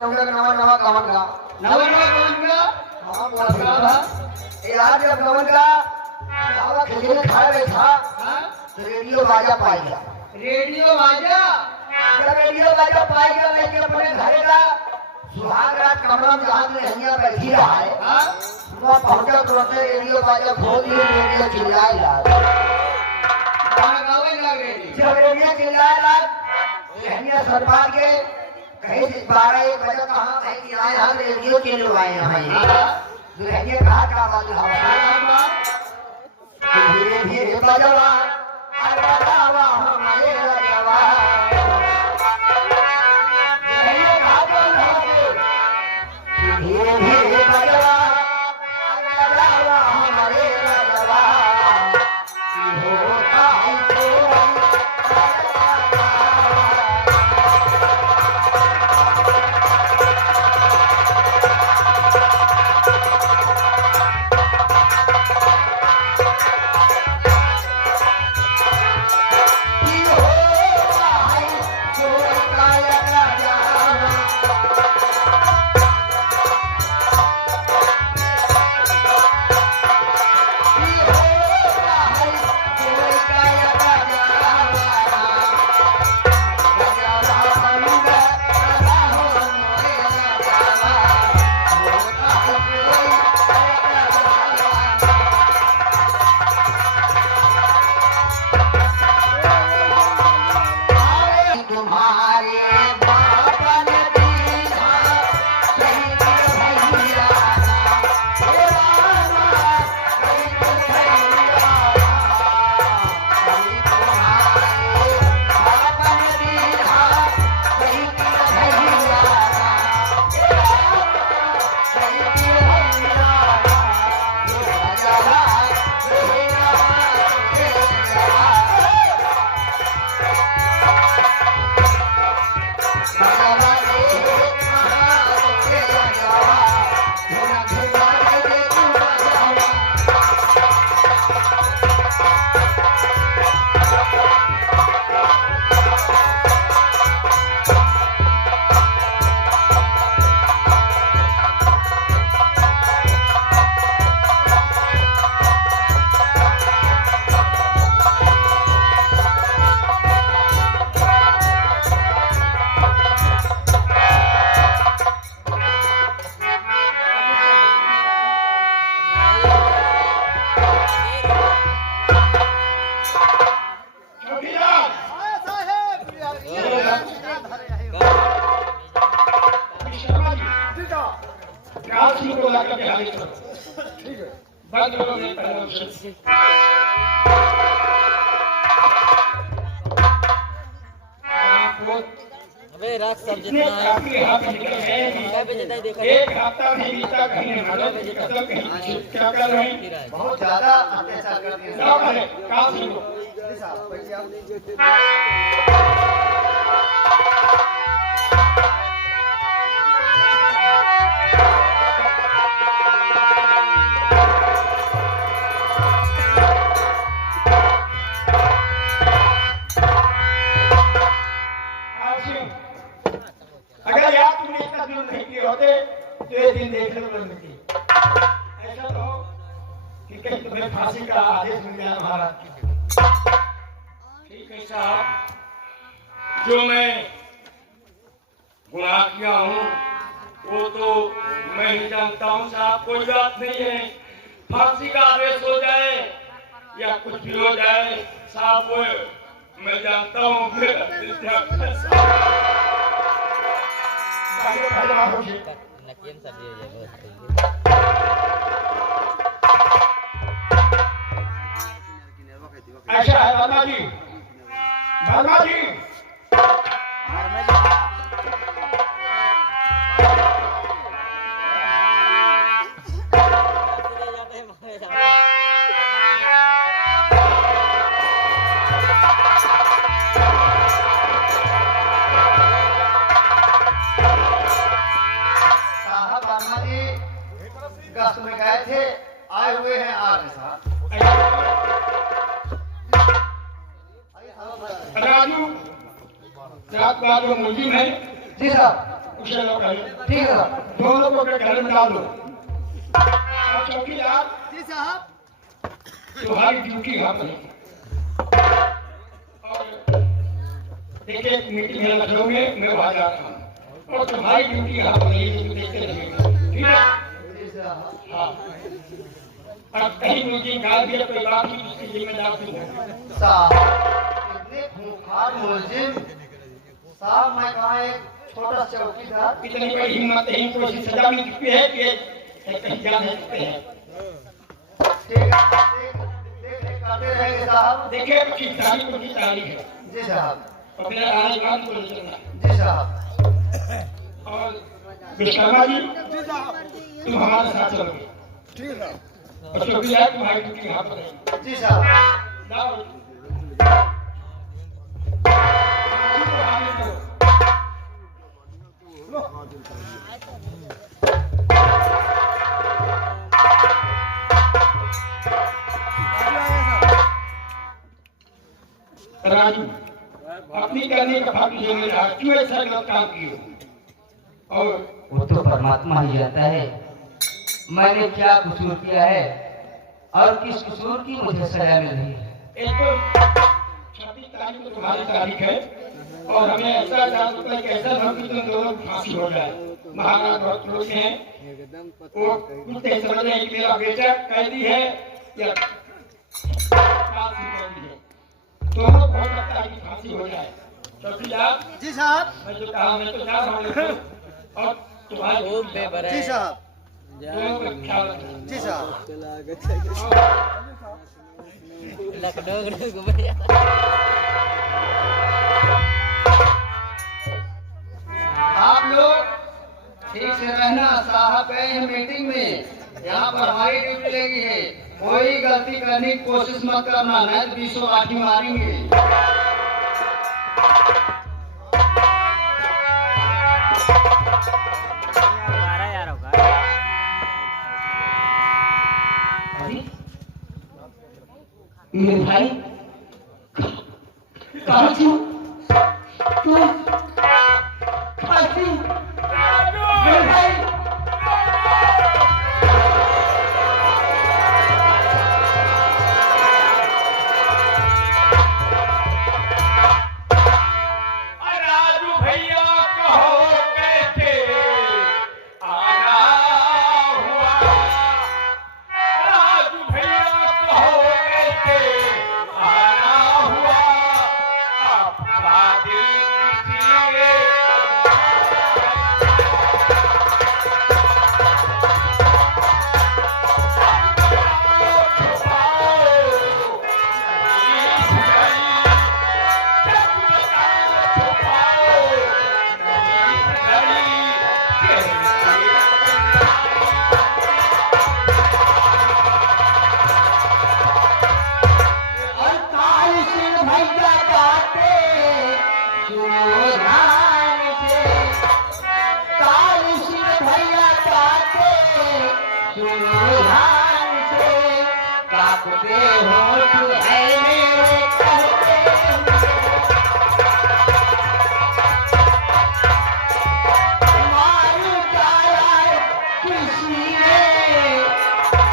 नवा नवा कमन का हाँ बोल रहा यार जब कमन का बाबा खिलने खा रहे था तो रेडियो बाजा पाएगा जब रेडियो बाजा पाएगा लेके अपने घरे का सुहाग रात कमरा में जहाँ में हनिया बैठी रहा है वहाँ पहुँचा तुरंत रेडियो बाजा खोल दिए रेडियो चिल्लाए ला जब रेडियो चिल्लाए ला हनिया सरपाल के कहीं 12-1 बजे कहाँ कहीं कि आए हम रेडियो चिल्लवाए हैं दुल्हनिया कहा बात धीरे धीरे बजवा बजावा हमारे रजवा धीरे धीरे बजवा बजावा हमारे रजवा होता है अबे राख सब जितना एक हफ्ता भी बीता कहीं कहीं क्या कर रहे हैं बहुत ज्यादा अत्याचार करते हैं क्या करें काम सुनो अगर यार तुमने इतना जुल्म नहीं किए होते तो ये दिन देखने को मिलती ऐसा तो हो कि कहीं तुम्हें फांसी का आदेश मिल जाए महाराज ठीक है साहब जो मैं गुनाह किया हूँ वो तो मैं ही जानता हूँ साहब कोई बात नहीं है फांसी का आदेश हो जाए या कुछ भी हो जाए साहब वो मैं जानता हूँ नकीम सब ये बहुत ऐसा है वर्मा जी गश्त में गए थे आए हुए हैं आ रहे साहब राजू रात बाद वो मुलजिम है जी साहब उसे लो कर ठीक है दोनों को के घर में डाल दो। और चौकीदार जी साहब। तुम्हारी ड्यूटी यहाँ पर और देखिए मीटिंग है लखनऊ में, मैं वहाँ जा रहा हूँ और तुम्हारी ड्यूटी यहाँ पर नहीं, तुम देखते रहिएगा, ठीक है? हाँ। और कहीं मीटिंग गाल दिया कोई बात नहीं, उसकी जिम्मेदार तुम हो। साहब इतने खूंखार मुलजिम साहब, मैं कहा एक छोटा चौकीदार, इतनी बड़ी हिम्मत नहीं, कोई सजा मिल चुकी है कि कहीं जा नहीं सकते हैं। ठीक है देख करते रहेंगे साहब। देखिए पक्की तारीख है। जी साहब। और मेरा आने बाद को चलना। जी साहब। और विश्वकर्मा जी तुम हमारे साथ चलोगे, ठीक है। और चौकीदार तुम्हारी ड्यूटी यहाँ पर है। जी साहब। जाओ। राजू अपनी करने का भाग ये मेरा, क्यों ऐसा गलत काम किए? और वो तो परमात्मा ही जानता है मैंने क्या कसूर किया है और किस कसूर की मुझे सजा मिल रही है। एक तो 26 तारीख को तुम्हारी तारीख है और हमें ऐसा जान है कि ऐसा भर तुम दोनों की फांसी हो जाए। महाराज बहुत लोग हैं, वो कुछ नहीं समझ रहे कि मेरा बेटा कैदी है या फांसी कैदी है, दोनों बहुत लगता है कि फांसी हो जाए। चौकीदार जी साहब। मैं जो कहा मैं तो जा रहा हूँ और तुम्हारे खूब बेबर जी साहब। दोनों का ख्याल रखना। जी साहब। लखनऊ घूमे आप लोग ठीक से रहना, साहब गए हैं मीटिंग में, यहाँ पर हमारी ड्यूटी लगी है, कोई गलती करने की कोशिश मत करना, नहीं तो 20 लाठी मारेंगे। मेरे भाई कहाँ थी तू? कहाँ थी मेरे भाई? राजू भैया कहो कैसे आना हुआ, राजू भैया कहो कैसे आना हुआ, आपका दिल किसी और काल सिंह भैया बाते सुनो ध्यान से, काल सिंह भैया बाते सुनो ध्यान से, कांपते होठ है मेरे कहते मार डाला किसी ने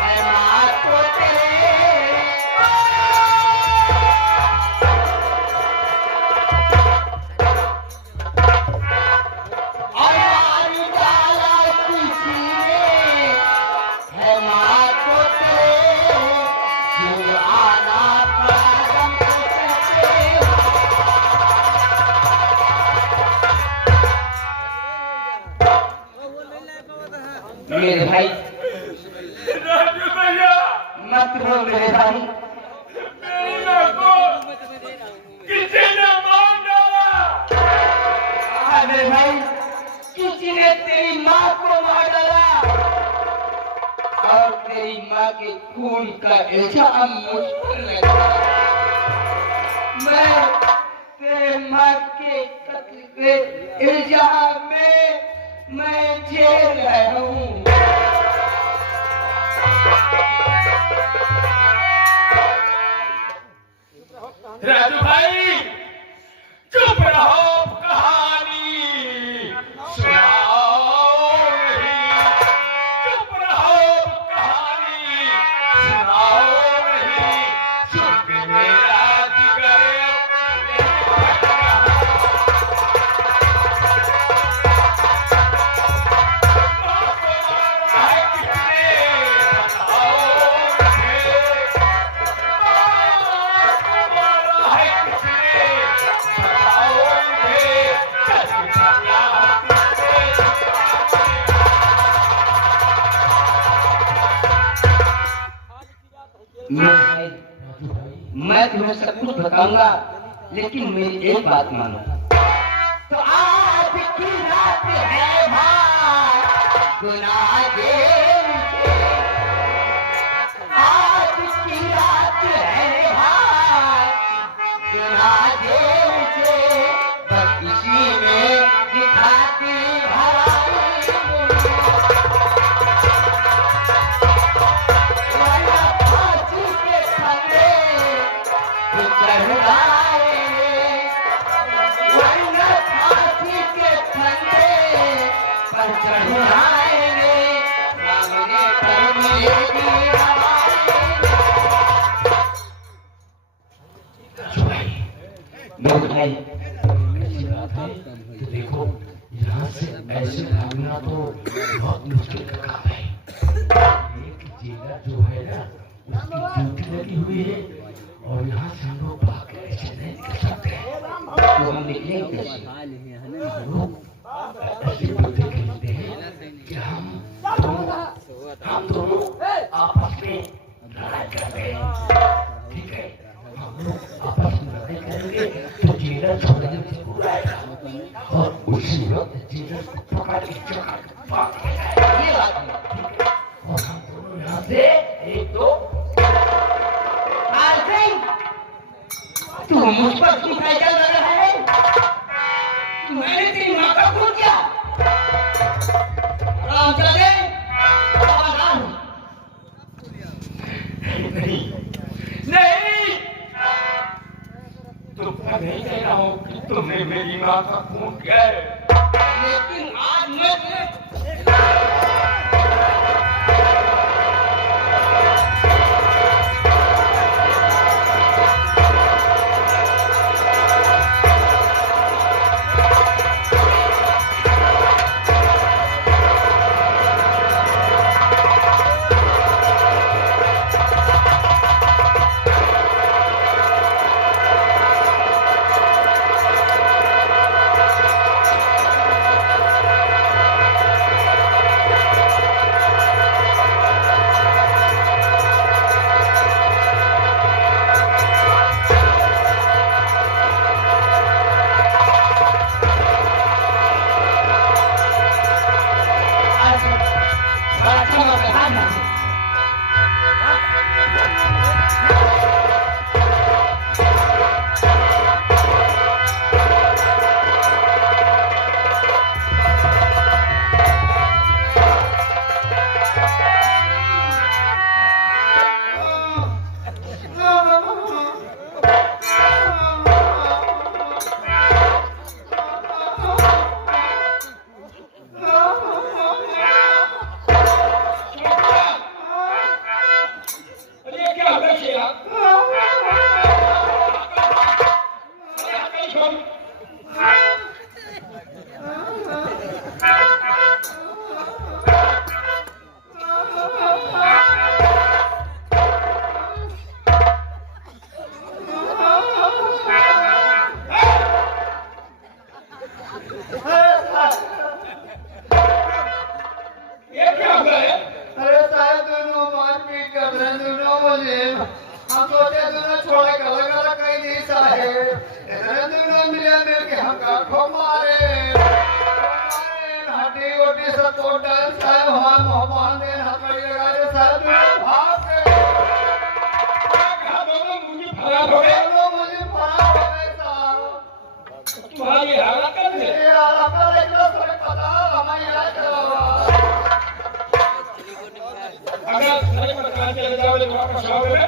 मैं माँ को तेरे मार डाला किसी ने है माँ को तेरे, क्यों आना पड़ा गम को कहते मेरे भाई राजू भैया मत रो मेरे भाई। मेरा को किसी ने मार डाला। मेरे भाई किसी ने तेरी माँ को मार डाला और तेरी माँ के खून का इल्जाम मुझ पर लगा। मैं तेरे माँ के कत्ल के इल्जाम में मैं जेल रहा हूँ। राजू भाई चुप रहो, कहानी सुना मैं तुम्हें सब कुछ बताऊंगा, लेकिन मेरी एक बात मानो। तो आज की रात है भाई गुनाह दे मुझे, आज की रात है भाई गुनाह दे मुझे, बस इसी में दिखाती भलाई वरना फांसी के फंदे तो चढ़ जाएंगे, वरना फांसी के फंदे पर चढ़ जाएंगे, मांगने पर मिलेगी मेरे भाई ऐसी बात है कि देखो, यहाँ से ऐसे भागना तो बहुत मुश्किल का काम है। एक जेलर जो है ना, उसकी ड्यूटी लगी हुई है, और यहाँ से हम लोग भाग के ऐसे नहीं निकल सकते, तो हम निकलेंगे कैसे? हम लोग ऐसे ड्यूटी खेलते हैं कि हम दोनों आपस में लड़ाई करते हैं, ठीक है? हम लोग आपस में लड़ाई करेंगे तो जेलर छोड़ने से पूरा आएगा, और उसी वक्त जेलर को पकड़ के चौका भाग जाएगा। ये बात है, ठीक है? और हम दोनों यहाँ से एक दो तू मुझ पर क्यों फैसला कर रहा है? मैंने तेरी माँ का खून किया, रामचंद्र नहीं, तुमको नहीं कह रहा हूँ कि तुमने मेरी माँ का खून किया है, लेकिन आज मैं हम सोचे दोनों छोड़ के अलग अलग कहीं नहीं चाहे, इतने दोनों मिले मिल के हम काखो मारे हड्डी गोटी से तोड़ डाल साहब, हमारे मोहमान ने हमारी लगाए साहब भाग के दोनों मुझे फरार हो गए, साहब तुम्हारी हालत कर दे यार, अपना एक पता हमारी याद करो, अगर घर पर कहाँ चले जाओगे तो वापस आओगे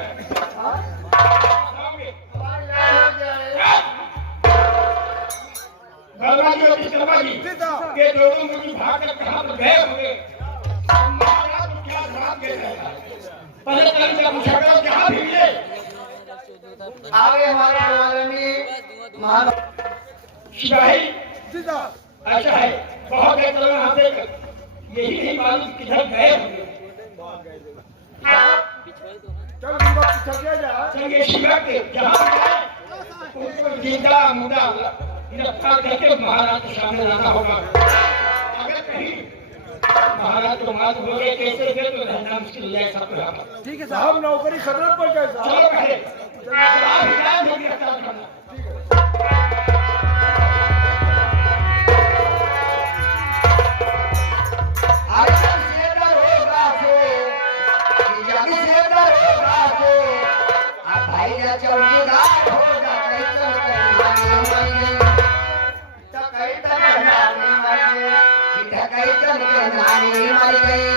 के दोनों मुझे भाग कर कहाँ पर गए होंगे, महाराज को क्या जवाब दे रहेगा, पहले कल जब पूछा करो कहाँ भीगे आगे हमारे आदमी सिपाही ऐसा है बहुत देर तक यहाँ से यही नहीं मालूम किधर गए होंगे, चलिए शिवा के जहाँ उनको जिंदा मुद्दा गिरफ्तार करके महाराज के सामने लाना होगा, अगर कहीं महाराज तो मालूम हो गया कैसे फिर तो रहना मुश्किल हो जाए सबको यहाँ पर। ठीक है साहब, नौकरी खतरे पर जाए चलो साहब। पहले आप हिदायत होगी रफ्तार करना। आजम से डरोगा से, जग से डरोगा से, अब भाई जा चौकीदार होगा कैसे कहलाने वाले, तो कैसे कहलाने वाले, कैसे कहलाने वाले।